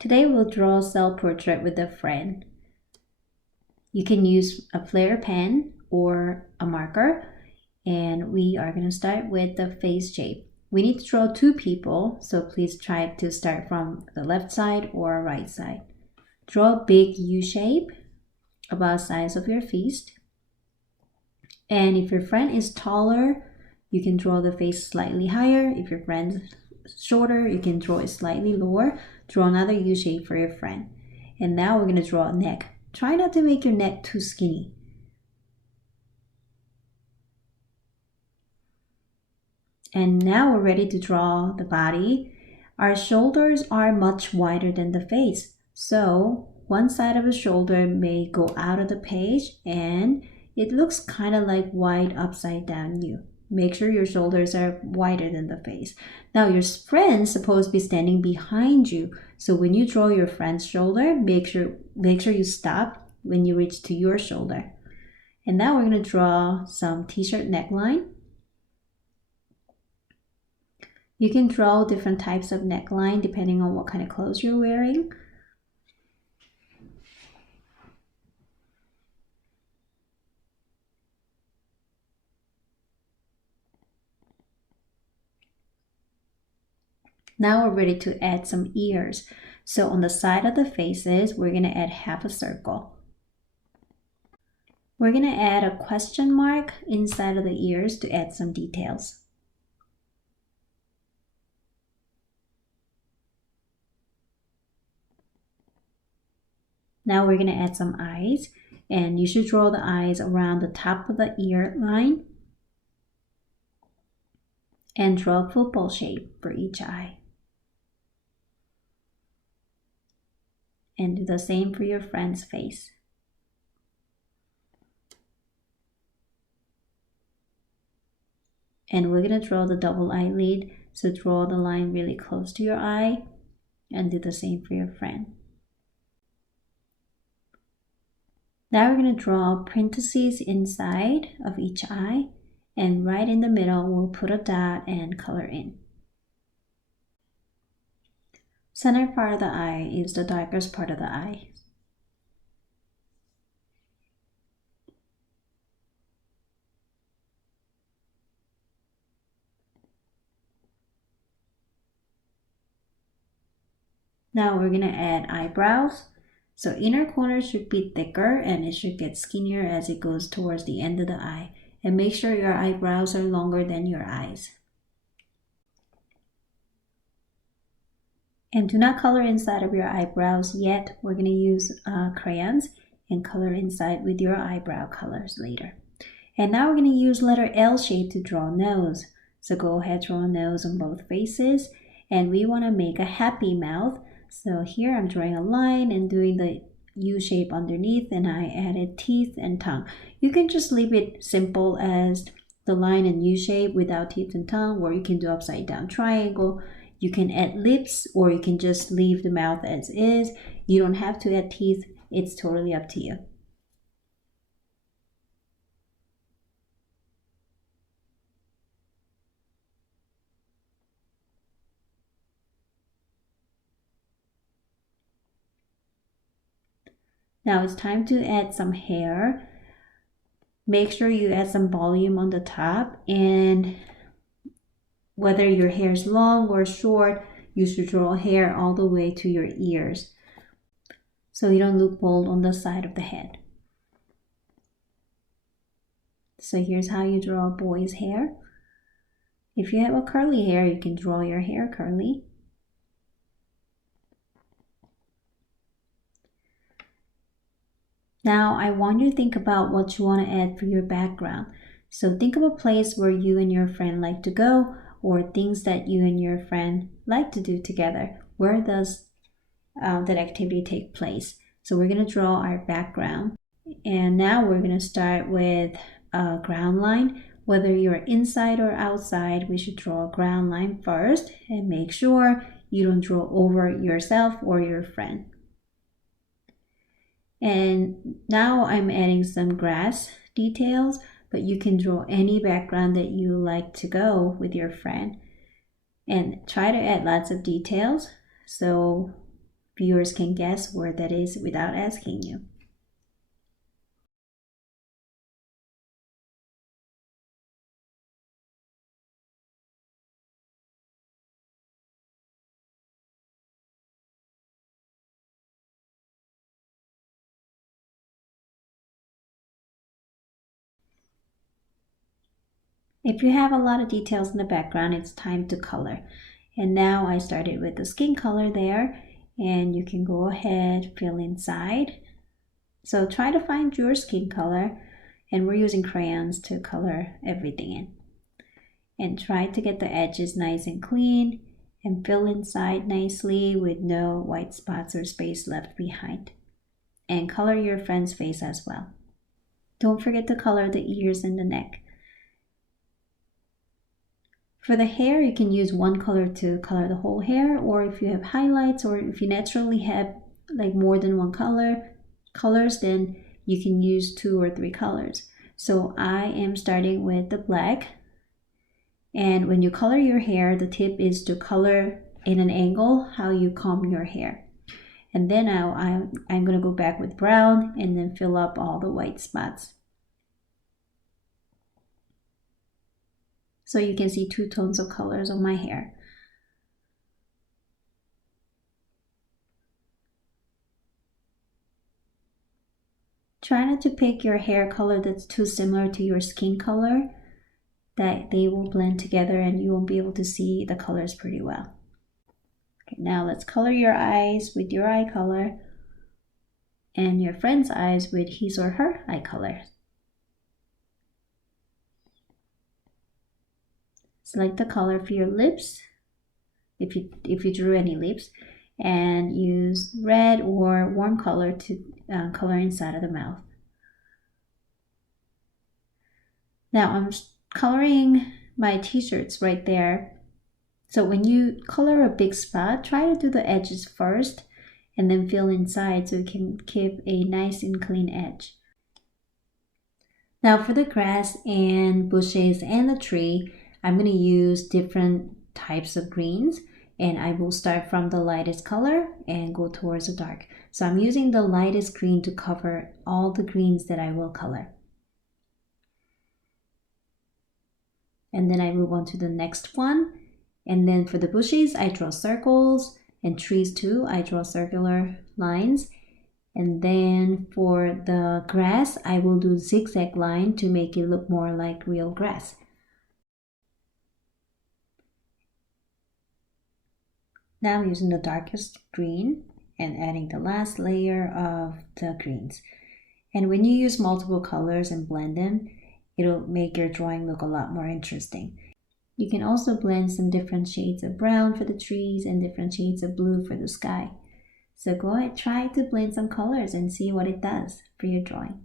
Today we'll draw a self-portrait with a friend. You can use a Flair pen or a marker, and we are going to start with the face shape. We need to draw two people, so please try to start from the left side or right side. Draw a big U shape about the size of your fist. And if your friend is taller, you can draw the face slightly higher. If your friend's shorter, you can draw it slightly lower. Draw another U shape for your friend. And now we're going to draw a neck. Try not to make your neck too skinny. And now we're ready to draw the body. Our shoulders are much wider than the face. So one side of the shoulder may go out of the page and it looks kind of like wide upside down U. Make sure your shoulders are wider than the face. Now your friend's supposed to be standing behind you. So when you draw your friend's shoulder, make sure you stop when you reach to your shoulder. And now we're going to draw some t-shirt neckline. You can draw different types of neckline depending on what kind of clothes you're wearing. Now we're ready to add some ears. So on the side of the faces, we're going to add half a circle. We're going to add a question mark inside of the ears to add some details. Now we're going to add some eyes, and you should draw the eyes around the top of the ear line and draw a football shape for each eye. And do the same for your friend's face. And we're going to draw the double eyelid, so draw the line really close to your eye and do the same for your friend. Now we're going to draw parentheses inside of each eye, and right in the middle we'll put a dot and color in. Center part of the eye is the darkest part of the eye. Now we're going to add eyebrows. So inner corner should be thicker and it should get skinnier as it goes towards the end of the eye. And make sure your eyebrows are longer than your eyes. And do not color inside of your eyebrows yet. We're going to use crayons and color inside with your eyebrow colors later. And now we're going to use letter L shape to draw a nose. So go ahead, draw a nose on both faces. And we want to make a happy mouth. So here I'm drawing a line and doing the U shape underneath, and I added teeth and tongue. You can just leave it simple as the line and U shape without teeth and tongue, or you can do upside down triangle. You can add lips, or you can just leave the mouth as is. You don't have to add teeth. It's totally up to you. Now it's time to add some hair. Make sure you add some volume on the top, and whether your hair is long or short, you should draw hair all the way to your ears so you don't look bald on the side of the head. So here's how you draw a boy's hair. If you have a curly hair, you can draw your hair curly. Now I want you to think about what you want to add for your background. So think of a place where you and your friend like to go, or things that you and your friend like to do together. Where does that activity take place? So we're going to draw our background. And now we're going to start with a ground line. Whether you're inside or outside, we should draw a ground line first and make sure you don't draw over yourself or your friend. And now I'm adding some grass details, but you can draw any background that you like to go with your friend. And try to add lots of details. So viewers can guess where that is without asking you. If you have a lot of details in the background, it's time to color. And now I started with the skin color there, and you can go ahead, fill inside. So try to find your skin color, and we're using crayons to color everything in. And try to get the edges nice and clean and fill inside nicely with no white spots or space left behind. And color your friend's face as well. Don't forget to color the ears and the neck. For the hair, you can use one color to color the whole hair, or if you have highlights, or if you naturally have like more than one colors, then you can use 2 or 3 colors. So I am starting with the black. And when you color your hair, the tip is to color in an angle how you comb your hair. And then now I'm going to go back with brown and then fill up all the white spots. So you can see 2 tones of colors on my hair. Try not to pick your hair color that's too similar to your skin color, that they will blend together and you won't be able to see the colors pretty well. Okay, now let's color your eyes with your eye color and your friend's eyes with his or her eye color. Select the color for your lips, if you drew any lips, and use red or warm color to color inside of the mouth. Now I'm coloring my t-shirts right there. So when you color a big spot, try to do the edges first and then fill inside so you can keep a nice and clean edge. Now for the grass and bushes and the tree, I'm going to use different types of greens, and I will start from the lightest color and go towards the dark. So I'm using the lightest green to cover all the greens that I will color. And then I move on to the next one. And then for the bushes, I draw circles, and trees too, I draw circular lines. And then for the grass, I will do zigzag line to make it look more like real grass. Now I'm using the darkest green and adding the last layer of the greens. And when you use multiple colors and blend them, it'll make your drawing look a lot more interesting. You can also blend some different shades of brown for the trees and different shades of blue for the sky. So go ahead, try to blend some colors and see what it does for your drawing.